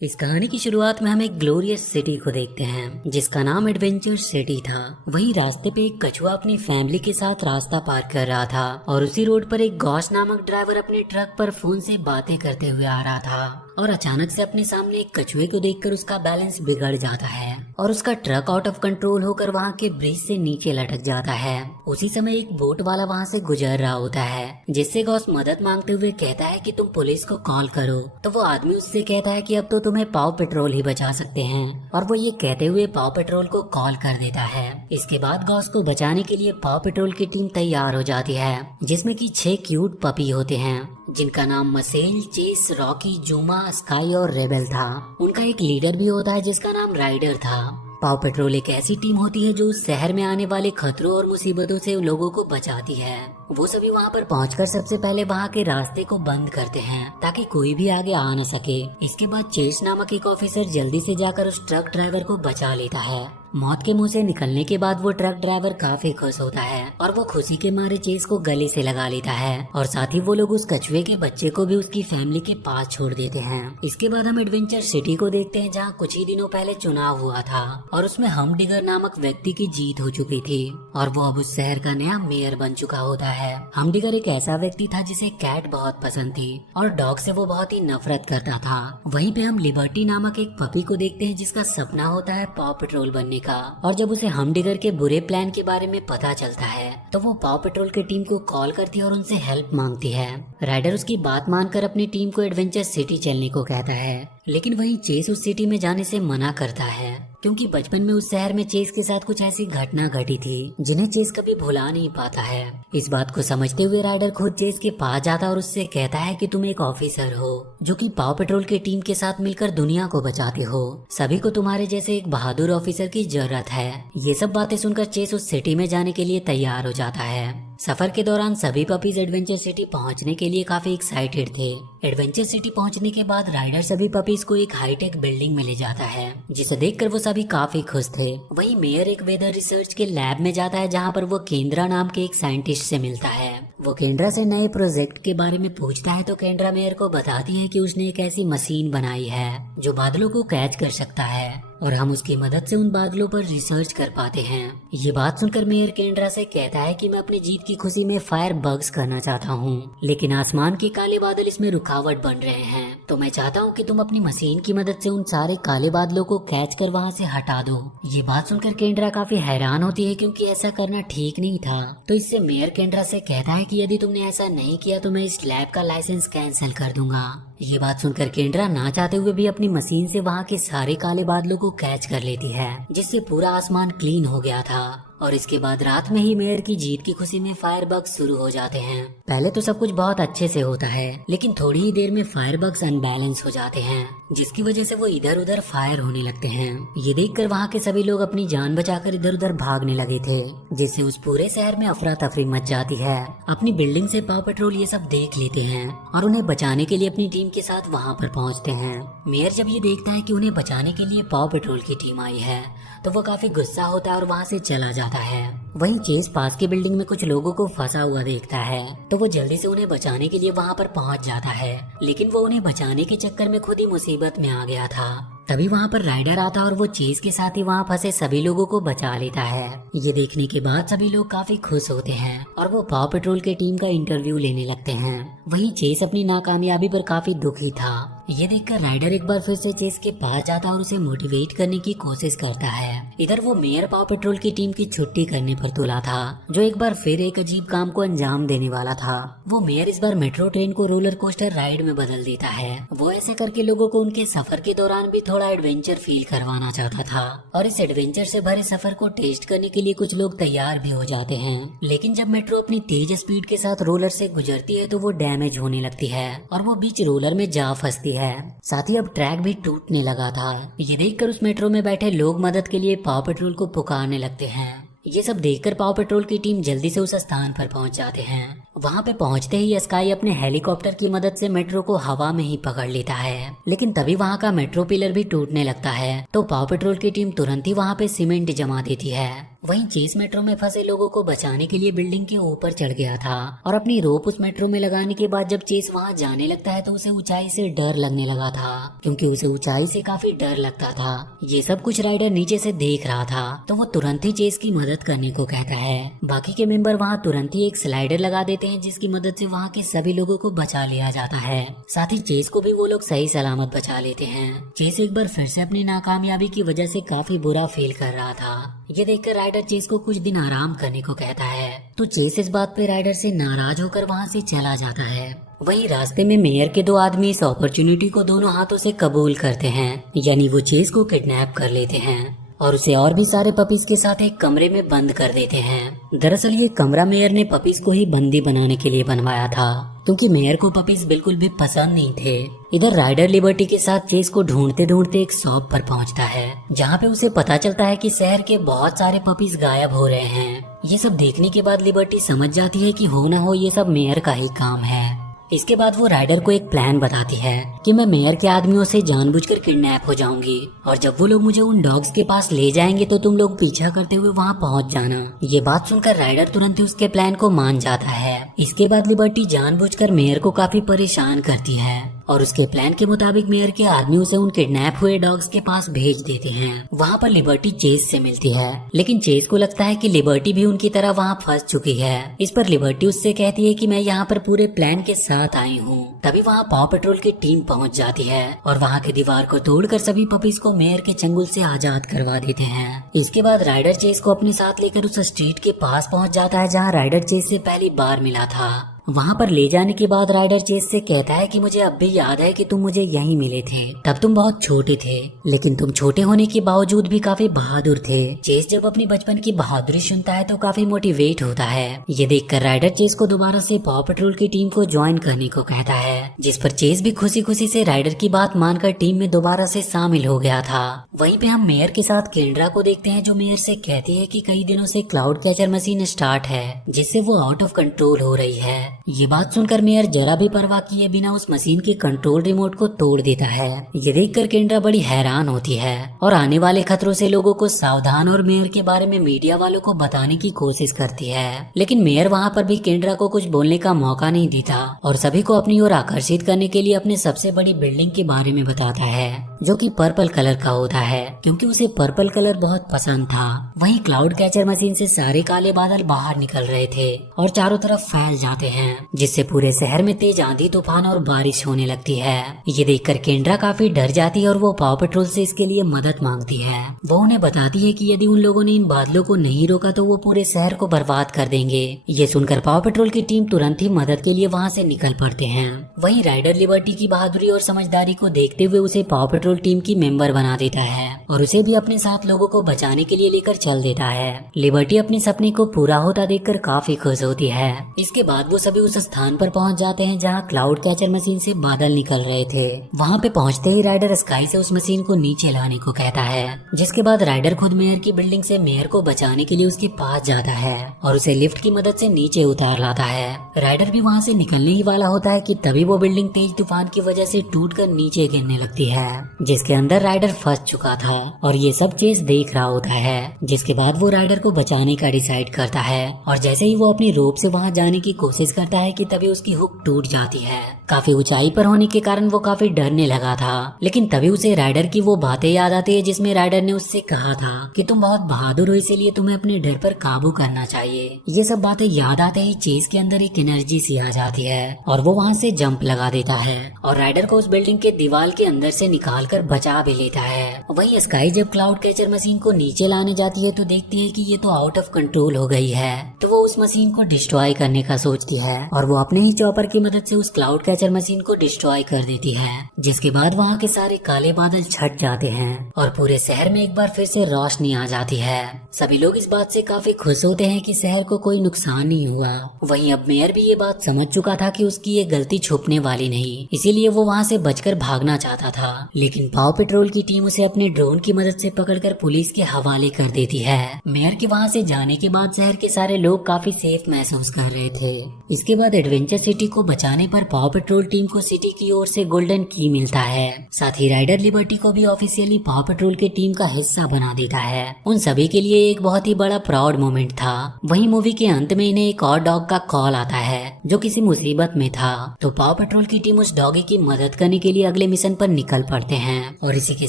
इस कहानी की शुरुआत में हम एक ग्लोरियस सिटी को देखते हैं जिसका नाम एडवेंचर सिटी था। वहीं रास्ते पे एक कछुआ अपनी फैमिली के साथ रास्ता पार कर रहा था और उसी रोड पर एक गॉश नामक ड्राइवर अपने ट्रक पर फोन से बातें करते हुए आ रहा था और अचानक से अपने सामने एक कछुए को देखकर उसका बैलेंस बिगड़ जाता है और उसका ट्रक आउट ऑफ कंट्रोल होकर वहाँ के ब्रिज से नीचे लटक जाता है। उसी समय एक बोट वाला वहाँ से गुजर रहा होता है जिससे गॉश मदद मांगते हुए कहता है कि तुम पुलिस को कॉल करो। तो वो आदमी उससे कहता है कि अब तो तुम्हें पाव पेट्रोल ही बचा सकते हैं और वो ये कहते हुए पाव पेट्रोल को कॉल कर देता है। इसके बाद गॉश को बचाने के लिए पाव पेट्रोल की टीम तैयार हो जाती है जिसमें कि 6 क्यूट पपी होते हैं जिनका नाम मसेल, चेस, रॉकी, जूमा, स्काई और रेबेल था। उनका एक लीडर भी होता है जिसका नाम राइडर था। पाव पेट्रोल एक ऐसी टीम होती है जो उस शहर में आने वाले खतरों और मुसीबतों से लोगों को बचाती है। वो सभी वहाँ पर पहुंचकर सबसे पहले वहाँ के रास्ते को बंद करते हैं ताकि कोई भी आगे आ न सके। इसके बाद चेस नामक एक ऑफिसर जल्दी से जाकर उस ट्रक ड्राइवर को बचा लेता है। मौत के मुंह से निकलने के बाद वो ट्रक ड्राइवर काफी खुश होता है और वो खुशी के मारे चेस को गले से लगा लेता है और साथ ही वो लोग उस कछुए के बच्चे को भी उसकी फैमिली के पास छोड़ देते हैं। इसके बाद हम एडवेंचर सिटी को देखते हैं जहाँ कुछ ही दिनों पहले चुनाव हुआ था और उसमें हमडिगर नामक व्यक्ति की जीत हो चुकी थी और वो अब उस शहर का नया मेयर बन चुका होता है। हमडिगर एक ऐसा व्यक्ति था जिसे कैट बहुत पसंद थी और डॉग से वो बहुत ही नफरत करता था। वहीं पे हम लिबर्टी नामक एक पपी को देखते हैं जिसका सपना होता है पाव पेट्रोल बनने का। और जब उसे हमडिगर के बुरे प्लान के बारे में पता चलता है तो वो पाव पेट्रोल की टीम को कॉल करती है और उनसे हेल्प मांगती है। राइडर उसकी बात मानकर अपनी टीम को एडवेंचर सिटी चलने को कहता है, लेकिन वहीं चेस उस सिटी में जाने से मना करता है क्योंकि बचपन में उस शहर में चेस के साथ कुछ ऐसी घटना घटी थी जिन्हें चेस कभी भुला नहीं पाता है। इस बात को समझते हुए राइडर खुद चेस के पास जाता है और उससे कहता है कि तुम एक ऑफिसर हो जो कि पाव पेट्रोल की टीम के साथ मिलकर दुनिया को बचाते हो। सभी को तुम्हारे जैसे एक बहादुर ऑफिसर की जरूरत है। ये सब बातें सुनकर चेस उस सिटी में जाने के लिए तैयार हो जाता है। सफर के दौरान सभी पपीज एडवेंचर सिटी पहुंचने के लिए काफी एक्साइटेड थे। एडवेंचर सिटी पहुंचने के बाद राइडर सभी पपीज को एक हाईटेक बिल्डिंग में ले जाता है जिसे देखकर वो सभी काफी खुश थे। वहीं मेयर एक वेदर रिसर्च के लैब में जाता है जहां पर वो केंद्रा नाम के एक साइंटिस्ट से मिलता है। वो केंद्रा से नए प्रोजेक्ट के बारे में पूछता है तो केंद्रा मेयर को बताती है कि उसने एक ऐसी मशीन बनाई है जो बादलों को कैच कर सकता है और हम उसकी मदद से उन बादलों पर रिसर्च कर पाते हैं। ये बात सुनकर मेयर केंद्रा से कहता है कि मैं अपनी जीत की खुशी में फायर बग्स करना चाहता हूँ, लेकिन आसमान के काले बादल इसमें रुकावट बन रहे हैं। तो मैं चाहता हूँ कि तुम अपनी मशीन की मदद से उन सारे काले बादलों को कैच कर वहाँ से हटा दो। ये बात सुनकर केंद्रा काफी हैरान होती है क्योंकि ऐसा करना ठीक नहीं था। तो इससे मेयर केंद्रा से कहता है कि यदि तुमने ऐसा नहीं किया तो मैं इस लैब का लाइसेंस कैंसिल कर दूंगा। ये बात सुनकर केंद्रा ना चाहते हुए भी अपनी मशीन से वहाँ के सारे काले बादलों को कैच कर लेती है जिससे पूरा आसमान क्लीन हो गया था। और इसके बाद रात में ही मेयर की जीत की खुशी में फायर बग्स शुरू हो जाते हैं। पहले तो सब कुछ बहुत अच्छे से होता है लेकिन थोड़ी ही देर में फायर बग्स अनबैलेंस हो जाते हैं जिसकी वजह से वो इधर उधर फायर होने लगते हैं। ये देखकर वहाँ के सभी लोग अपनी जान बचाकर इधर उधर भागने लगे थे जिससे उस पूरे शहर में अफरा तफरी मच जाती है। अपनी बिल्डिंग से पाव पेट्रोल ये सब देख लेते हैं और उन्हें बचाने के लिए अपनी टीम के साथ वहाँ पर पहुँचते हैं। मेयर जब ये देखता है कि उन्हें बचाने के लिए पाव पेट्रोल की टीम आई है तो वो काफी गुस्सा होता है और वहाँ से चला जाता है। वहीं चेस पास की बिल्डिंग में कुछ लोगों को फंसा हुआ देखता है तो वो जल्दी से उन्हें बचाने के लिए वहाँ पर पहुँच जाता है, लेकिन वो उन्हें बचाने के चक्कर में खुद ही मुसीबत में आ गया था। तभी वहाँ पर राइडर आता और वो चेस के साथ ही वहाँ फंसे सभी लोगों को बचा लेता है। ये देखने के बाद सभी लोग काफी खुश होते हैं और वो पाव पेट्रोल के टीम का इंटरव्यू लेने लगते हैं। वहीं चेस अपनी नाकामयाबी पर काफी दुखी था। ये देखकर राइडर एक बार फिर से चेस के पास जाता और उसे मोटिवेट करने की कोशिश करता है। इधर वो मेयर पाव पेट्रोल की टीम की छुट्टी करने पर तुला था जो एक बार फिर एक अजीब काम को अंजाम देने वाला था। वो मेयर इस बार मेट्रो ट्रेन को रोलर कोस्टर राइड में बदल देता है। वो ऐसे करके लोगों को उनके सफर के दौरान भी थोड़ा एडवेंचर फील करवाना चाहता था और इस एडवेंचर से भरे सफर को टेस्ट करने के लिए कुछ लोग तैयार भी हो जाते हैं। लेकिन जब मेट्रो अपनी तेज स्पीड के साथ रोलर से गुजरती है तो वो डैमेज होने लगती है और वो बीच रोलर में जा फंसती है। साथ ही अब ट्रैक भी टूटने लगा था। ये देखकर उस मेट्रो में बैठे लोग मदद के लिए पाव पेट्रोल को पुकारने लगते हैं। ये सब देखकर पाव पेट्रोल की टीम जल्दी से उस स्थान पर पहुंच जाते हैं। वहां पे पहुंचते ही स्काई अपने हेलीकॉप्टर की मदद से मेट्रो को हवा में ही पकड़ लेता है, लेकिन तभी वहां का मेट्रो पिलर भी टूटने लगता है। तो पाव पेट्रोल की टीम तुरंत ही वहां पे सीमेंट जमा देती है वहीं चेस मेट्रो में फंसे लोगों को बचाने के लिए बिल्डिंग के ऊपर चढ़ गया था और अपनी रोप उस मेट्रो में लगाने के बाद जब चेस वहां जाने लगता है तो उसे ऊंचाई से डर लगने लगा था, क्योंकि उसे ऊंचाई से काफी डर लगता था। ये सब कुछ राइडर नीचे से देख रहा था तो वो तुरंत ही चेस की मदद करने को कहता है। बाकी के मेंबर वहाँ तुरंत ही एक स्लाइडर लगा देते हैं जिसकी मदद से वहाँ के सभी लोगों को बचा लिया जाता है। साथ ही चेस को भी वो लोग सही सलामत बचा लेते हैं। चेस एक बार फिर से अपनी नाकामयाबी की वजह से काफी बुरा फील कर रहा था। ये देखकर राइडर चेस को कुछ दिन आराम करने को कहता है तो चेस इस बात पे राइडर से नाराज होकर वहाँ से चला जाता है। वहीं रास्ते में मेयर के दो आदमी इस अपॉर्चुनिटी को दोनों हाथों से कबूल करते हैं, यानी वो चेस को किडनैप कर लेते हैं और उसे और भी सारे पपीज के साथ एक कमरे में बंद कर देते हैं। दरअसल ये कमरा मेयर ने पपीज को ही बंदी बनाने के लिए बनवाया था, क्योंकि मेयर को पपीज बिल्कुल भी पसंद नहीं थे। इधर राइडर लिबर्टी के साथ चेस को ढूंढते ढूंढते एक शॉप पर पहुंचता है जहां पे उसे पता चलता है कि शहर के बहुत सारे पपीज गायब हो रहे हैं। ये सब देखने के बाद लिबर्टी समझ जाती है कि हो ना हो ये सब मेयर का ही काम है। इसके बाद वो राइडर को एक प्लान बताती है कि मैं मेयर के आदमियों से जानबूझकर किडनैप हो जाऊंगी और जब वो लोग मुझे उन डॉग्स के पास ले जाएंगे तो तुम लोग पीछा करते हुए वहाँ पहुँच जाना। ये बात सुनकर राइडर तुरंत ही उसके प्लान को मान जाता है। इसके बाद लिबर्टी जानबूझकर मेयर को काफी परेशान करती है और उसके प्लान के मुताबिक मेयर के आदमी उसे उन किडनैप हुए डॉग्स के पास भेज देते हैं। वहाँ पर लिबर्टी चेस से मिलती है, लेकिन चेस को लगता है कि लिबर्टी भी उनकी तरह वहाँ फंस चुकी है। इस पर लिबर्टी उससे कहती है कि मैं यहाँ पर पूरे प्लान के साथ आई हूँ। तभी वहाँ पाव पेट्रोल की टीम पहुँच जाती है और वहाँ की दीवार को तोड़कर सभी पपीज को मेयर के चंगुल से आजाद करवा देते हैं। इसके बाद राइडर चेस को अपने साथ लेकर उस स्ट्रीट के पास पहुँच जाता है जहाँ राइडर चेस से पहली बार मिला था। वहाँ पर ले जाने के बाद राइडर चेस से कहता है कि मुझे अब भी याद है कि तुम मुझे यहीं मिले थे। तब तुम बहुत छोटे थे, लेकिन तुम छोटे होने के बावजूद भी काफी बहादुर थे। चेस जब अपनी बचपन की बहादुरी सुनता है तो काफी मोटिवेट होता है। ये देखकर राइडर चेस को दोबारा से पाव पेट्रोल की टीम को ज्वाइन करने को कहता है, जिस पर चेस भी खुशी खुशी से राइडर की बात मानकर टीम में दोबारा से शामिल हो गया था। वहीं पे हम मेयर के साथ केंड्रा को देखते हैं जो मेयर से कहती है कि कई दिनों से क्लाउड कैचर मशीन स्टार्ट है जिससे वो आउट ऑफ कंट्रोल हो रही है। ये बात सुनकर मेयर जरा भी परवाह किए बिना उस मशीन के कंट्रोल रिमोट को तोड़ देता है। ये देखकर केंड्रा बड़ी हैरान होती है और आने वाले खतरों से लोगों को सावधान और मेयर के बारे में मीडिया वालों को बताने की कोशिश करती है। लेकिन मेयर वहाँ पर भी केंड्रा को कुछ बोलने का मौका नहीं देता और सभी को अपनी ओर आकर्षित करने के लिए अपने सबसे बड़ी बिल्डिंग के बारे में बताता है जो कि पर्पल कलर का होता है, क्योंकि उसे पर्पल कलर बहुत पसंद था। वहीं क्लाउड कैचर मशीन से सारे काले बादल बाहर निकल रहे थे और चारों तरफ फैल जाते हैं, जिससे पूरे शहर में तेज आंधी तूफान और बारिश होने लगती है। ये देखकर केंड्रा काफी डर जाती है और वो पाव पेट्रोल से इसके लिए मदद मांगती है। वो उन्हें बताती है कि यदि उन लोगों ने इन बादलों को नहीं रोका तो वो पूरे शहर को बर्बाद कर देंगे। ये सुनकर पाव पेट्रोल की टीम तुरंत ही मदद के लिए वहाँ से निकल पड़ते हैं। वहीं राइडर लिबर्टी की बहादुरी और समझदारी को देखते हुए उसे पाव पेट्रोल टीम की मेंबर बना देता है और उसे भी अपने साथ लोगों को बचाने के लिए लेकर चल देता है। लिबर्टी अपने सपने को पूरा होता देखकर काफी खुश होती है। इसके बाद वो सभी उस स्थान पर पहुंच जाते हैं जहां क्लाउड कैचर मशीन से बादल निकल रहे थे। वहां पे पहुंचते ही राइडर स्काई से उस मशीन को नीचे लाने को कहता है, जिसके बाद राइडर खुद मेयर की बिल्डिंग से मेयर को बचाने के लिए उसके पास जाता है और उसे लिफ्ट की मदद से नीचे उतार लाता है। राइडर भी वहाँ से निकलने ही वाला होता है कि तभी वो बिल्डिंग तेज तूफान की वजह से टूटकर नीचे गिरने लगती है, जिसके अंदर राइडर फंस चुका था और ये सब चेस देख रहा होता है। जिसके बाद वो राइडर को बचाने का डिसाइड करता है और जैसे ही वो अपनी रोप से वहाँ जाने की कोशिश करता है कि तभी उसकी हुक टूट जाती है। काफी ऊंचाई पर होने के कारण वो काफी डरने लगा था, लेकिन तभी उसे राइडर की वो बातें याद आती है जिसमें राइडर ने उससे कहा था कि तुम बहुत बहादुर हो, इसीलिए तुम्हें अपने डर पर काबू करना चाहिए। ये सब बातें याद आते ही चेस के अंदर एक एनर्जी सी आ जाती है और वो वहाँ से जंप लगा देता है और राइडर को उस बिल्डिंग के दीवार के अंदर से निकाल कर बचा भी लेता है। वहीं स्काई जब क्लाउड कैचर मशीन को नीचे लाने जाती है तो देखती है कि ये तो आउट ऑफ कंट्रोल हो गई है, तो वो उस मशीन को डिस्ट्रॉय करने का सोचती है और वो अपने ही चॉपर की मदद से उस क्लाउड कैचर मशीन को डिस्ट्रॉय कर देती है। जिसके बाद वहाँ के सारे काले बादल छट जाते हैं और पूरे शहर में एक बार फिर से रोशनी आ जाती है। सभी लोग इस बात से काफी खुश होते हैं कि शहर को कोई नुकसान नहीं हुआ। वहीं अब मेयर भी ये बात समझ चुका था कि उसकी ये गलती छुपने वाली नहीं, इसीलिए वो वहाँ से बचकर भागना चाहता था, लेकिन पाव पेट्रोल की टीम उसे अपने ड्रोन की मदद से पकड़कर पुलिस के हवाले कर देती है। मेयर के वहाँ से जाने के बाद शहर के सारे लोग काफी सेफ महसूस कर रहे थे। इसके इसके बाद एडवेंचर सिटी को बचाने पर पाव पेट्रोल टीम को सिटी की ओर से गोल्डन की मिलता है। साथ ही राइडर लिबर्टी को भी ऑफिशियली पाव पेट्रोल के टीम का हिस्सा बना देता है। उन सभी के लिए एक बहुत ही बड़ा प्राउड मोमेंट था। वहीं मूवी के अंत में इन्हें एक और डॉग का कॉल आता है जो किसी मुसीबत में था, तो पाव पेट्रोल की टीम उस डॉगी की मदद करने के लिए अगले मिशन पर निकल पड़ते हैं। और इसी के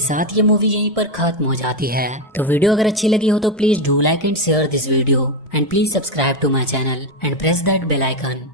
साथ ये मूवी यहीं पर खत्म हो जाती है। तो वीडियो अगर अच्छी लगी हो तो please do like and share this video and please subscribe to my channel and press that bell icon.